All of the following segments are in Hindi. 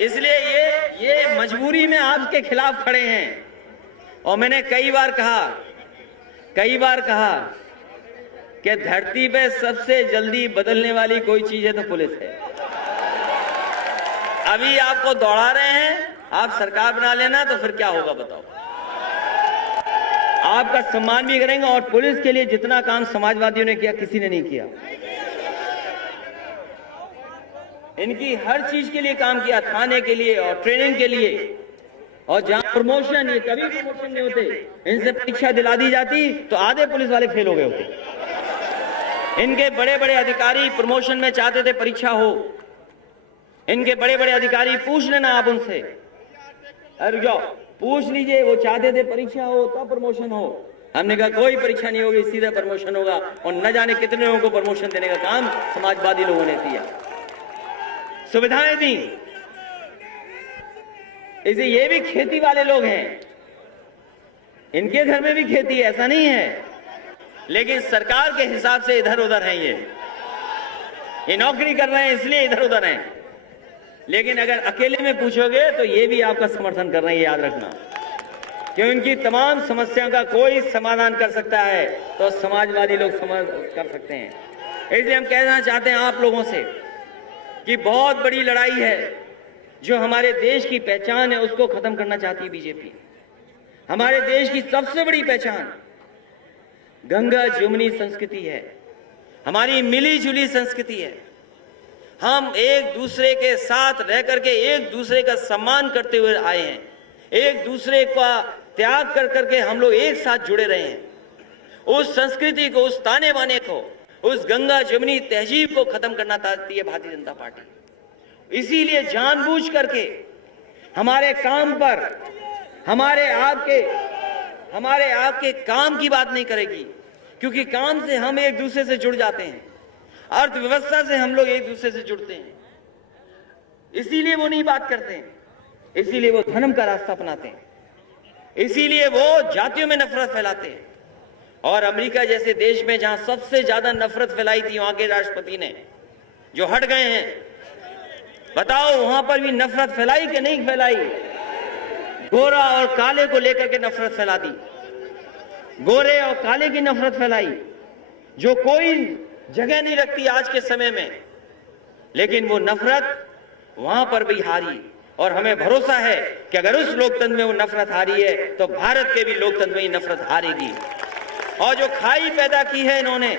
इसलिए ये मजबूरी में आपके खिलाफ खड़े हैं। और मैंने कई बार कहा कि धरती पे सबसे जल्दी बदलने वाली कोई चीज है तो पुलिस है। अभी आपको दौड़ा रहे हैं, आप सरकार बना लेना तो फिर क्या होगा बताओ। आपका सम्मान भी करेंगे और पुलिस के लिए जितना काम समाजवादियों ने किया किसी ने नहीं किया। इनकी हर चीज के लिए काम किया, थाने के लिए और ट्रेनिंग के लिए। और जहां प्रमोशन, ये कभी प्रमोशन नहीं होते, इनसे परीक्षा दिला दी जाती तो आधे पुलिस वाले फेल हो गए होते। इनके बड़े बड़े अधिकारी प्रमोशन में चाहते थे परीक्षा हो। इनके बड़े बड़े अधिकारी, पूछ लेना आप उनसे, अरे जाओ पूछ लीजिए, वो चाहते थे परीक्षा हो तब प्रमोशन हो। हमने कहा कोई परीक्षा नहीं होगी, सीधा प्रमोशन होगा। और न जाने कितने लोगों को प्रमोशन देने का काम समाजवादी लोगों ने किया, सुविधाएं दी। इसे ये भी खेती वाले लोग हैं, इनके घर में भी खेती है, ऐसा नहीं है, लेकिन सरकार के हिसाब से इधर उधर हैं। ये नौकरी कर रहे हैं इसलिए इधर उधर हैं। लेकिन अगर अकेले में पूछोगे तो ये भी आपका समर्थन कर रहे हैं, याद रखना। कि उनकी तमाम समस्याओं का कोई समाधान कर सकता है तो समाजवादी लोग कर सकते हैं। इसलिए हम कहना चाहते हैं आप लोगों से कि बहुत बड़ी लड़ाई है, जो हमारे देश की पहचान है उसको खत्म करना चाहती है बीजेपी। हमारे देश की सबसे बड़ी पहचान गंगा जमुनी संस्कृति है, हमारी मिली जुली संस्कृति है। हम एक दूसरे के साथ रह करके एक दूसरे का सम्मान करते हुए आए हैं, एक दूसरे का त्याग कर करके हम लोग एक साथ जुड़े रहे हैं। उस संस्कृति को, उस ताने बाने को, उस गंगा जमुनी तहजीब को खत्म करना चाहती है भारतीय जनता पार्टी। इसीलिए जानबूझ करके हमारे काम पर, हमारे आपके काम की बात नहीं करेगी, क्योंकि काम से हम एक दूसरे से जुड़ जाते हैं, अर्थव्यवस्था से हम लोग एक दूसरे से जुड़ते हैं। इसीलिए वो नहीं बात करते हैं, इसीलिए वो धर्म का रास्ता अपनाते हैं, इसीलिए वो जातियों में नफरत फैलाते हैं। और अमेरिका जैसे देश में जहां सबसे ज्यादा नफरत फैलाई थी वहां के राष्ट्रपति ने, जो हट गए हैं, बताओ वहां पर भी नफरत फैलाई कि नहीं फैलाई? गोरा और काले को लेकर के नफरत फैला दी, गोरे और काले की नफरत फैलाई, जो कोई जगह नहीं रखती आज के समय में। लेकिन वो नफरत वहां पर भी हारी। और हमें भरोसा है कि अगर उस लोकतंत्र में वो नफरत हारी है तो भारत के भी लोकतंत्र में ही नफरत हारेगी। और जो खाई पैदा की है इन्होंने,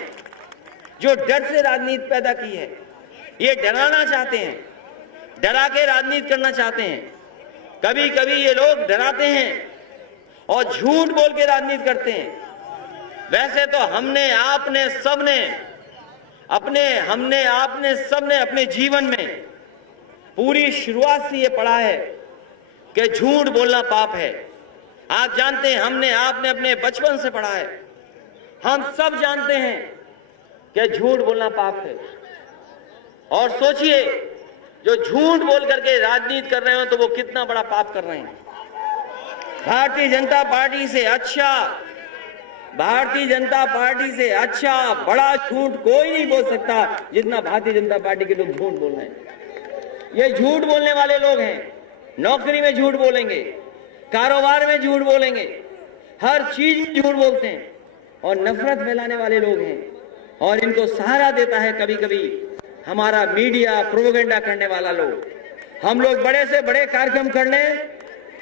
जो डर से राजनीति पैदा की है, ये डराना चाहते हैं, डरा के राजनीति करना चाहते हैं। कभी कभी ये लोग डराते हैं और झूठ बोल के राजनीति करते हैं। वैसे तो हमने आपने सबने अपने जीवन में पूरी शुरुआत से ये पढ़ा है कि झूठ बोलना पाप है। आप जानते हैं, हमने आपने अपने बचपन से पढ़ा है, हम सब जानते हैं कि झूठ बोलना पाप है। और सोचिए, जो झूठ बोल करके राजनीति कर रहे हो तो वो कितना बड़ा पाप कर रहे हैं। भारतीय जनता पार्टी से अच्छा बड़ा झूठ कोई नहीं बोल सकता जितना भारतीय जनता पार्टी के लोग झूठ बोल रहे हैं। ये झूठ बोलने वाले लोग हैं, नौकरी में झूठ बोलेंगे, कारोबार में झूठ बोलेंगे, हर चीज में झूठ बोलते हैं और नफरत फैलाने वाले लोग हैं। और इनको सहारा देता है कभी कभी हमारा मीडिया, प्रोपेगेंडा करने वाला लोग। हम लोग बड़े से बड़े कार्यक्रम कर लें,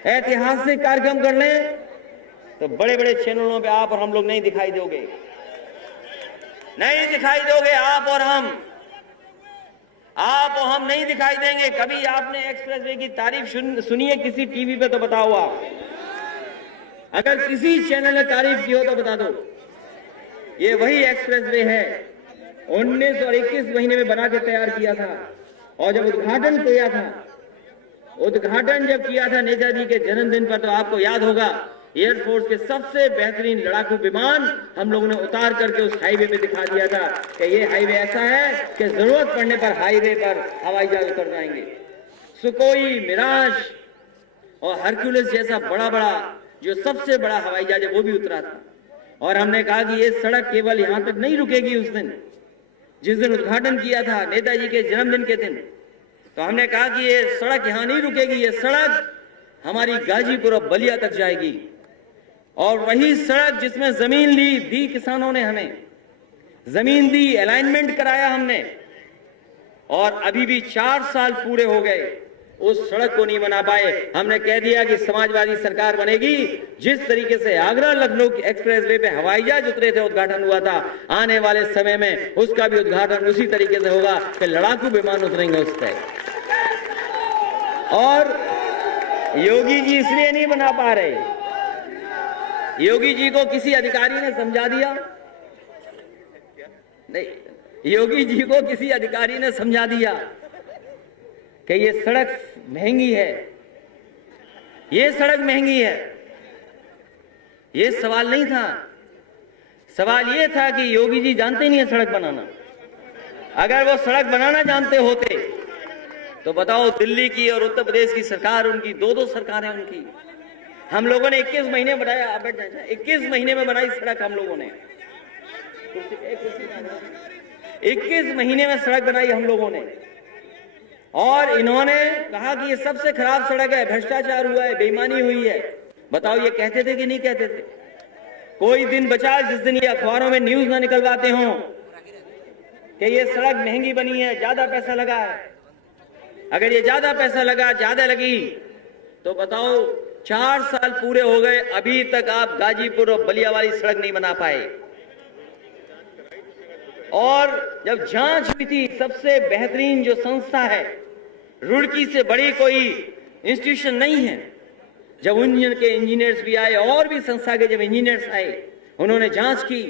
ऐतिहासिक कार्यक्रम कर लें, तो बड़े बड़े चैनलों पे आप और हम लोग नहीं दिखाई दोगे, आप और हम नहीं दिखाई देंगे। कभी आपने एक्सप्रेसवे की तारीफ सुनी है किसी टीवी पे तो बताओ आप। अगर किसी चैनल ने तारीफ की हो तो बता दो। ये वही एक्सप्रेसवे है 19 और 21 महीने में बना के तैयार किया था। और जब उद्घाटन जब किया था नेताजी के जन्मदिन पर, तो आपको याद होगा एयरफोर्स के सबसे बेहतरीन लड़ाकू विमान हम लोगों ने उतार करके उस हाईवे पे दिखा दिया था कि ये हाईवे ऐसा है कि जरूरत पड़ने पर हाईवे पर हवाई जहाज उतर जाएंगे। सुकोई, मिराज और हरक्यूलिस जैसा बड़ा जो सबसे बड़ा हवाई जहाज है वो भी उतरा था। और हमने कहा कि ये सड़क केवल यहां तक नहीं रुकेगी। उस दिन जिस दिन उद्घाटन किया था नेताजी के जन्मदिन के दिन, तो हमने कहा कि ये सड़क यहां नहीं रुकेगी, ये सड़क हमारी गाजीपुर और बलिया तक जाएगी। और वही सड़क जिसमें जमीन दी किसानों ने, हमें जमीन दी, अलाइनमेंट कराया हमने, और अभी भी 4 साल पूरे हो गए, उस सड़क को नहीं बना पाए। हमने कह दिया कि समाजवादी सरकार बनेगी। जिस तरीके से आगरा लखनऊ एक्सप्रेसवे पे हवाई जहाज उतरे थे, उद्घाटन हुआ था, आने वाले समय में उसका भी उद्घाटन उसी तरीके से होगा कि लड़ाकू विमान उतरेंगे उस पर। और योगी जी इसलिए नहीं बना पा रहे, योगी जी को किसी अधिकारी ने समझा दिया, नहीं, योगी जी को किसी अधिकारी ने समझा दिया कि ये सड़क महंगी है, ये सड़क महंगी है। ये सवाल नहीं था, सवाल ये था कि योगी जी जानते नहीं है सड़क बनाना। अगर वो सड़क बनाना जानते होते तो बताओ, दिल्ली की और उत्तर प्रदेश की सरकार, उनकी दो सरकारें उनकी, हम लोगों ने 21 महीने बनाया, 21 महीने में बनाई सड़क हम लोगों ने, 21 महीने में सड़क बनाई हम लोगों ने। और इन्होंने कहा कि ये सबसे खराब सड़क है, भ्रष्टाचार हुआ है, बेईमानी हुई है। बताओ, ये कहते थे कि नहीं कहते थे? कोई दिन बचा जिस दिन ये अखबारों में न्यूज ना निकलवाते हों कि ये सड़क महंगी बनी है, ज्यादा पैसा लगा है। अगर ये ज्यादा पैसा लगा, ज्यादा लगी, तो बताओ 4 साल पूरे हो गए, अभी तक आप गाजीपुर और बलिया वाली सड़क नहीं बना पाए। और जब जांच हुई थी, सबसे बेहतरीन जो संस्था है, रुड़की से बड़ी कोई इंस्टीट्यूशन नहीं है, जब इंजीनियर के इंजीनियर्स भी आए और भी संस्था के जब इंजीनियर्स आए, उन्होंने जांच की,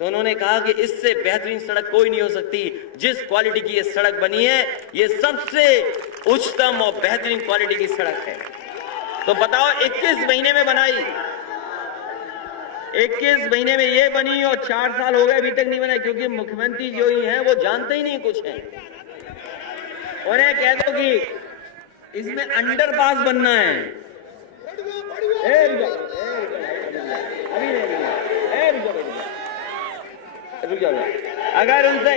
तो उन्होंने कहा कि इससे बेहतरीन सड़क कोई नहीं हो सकती। जिस क्वालिटी की ये सड़क बनी है, ये सबसे उच्चतम और बेहतरीन क्वालिटी की सड़क है। तो बताओ, 21 महीने में बनाई, 21 महीने में ये बनी, और 4 साल हो गए अभी तक नहीं बनाई, क्योंकि मुख्यमंत्री जो ही हैं वो जानते ही नहीं कुछ है। उन्हें कह दो कि इसमें अंडरपास बनना है, अगर उनसे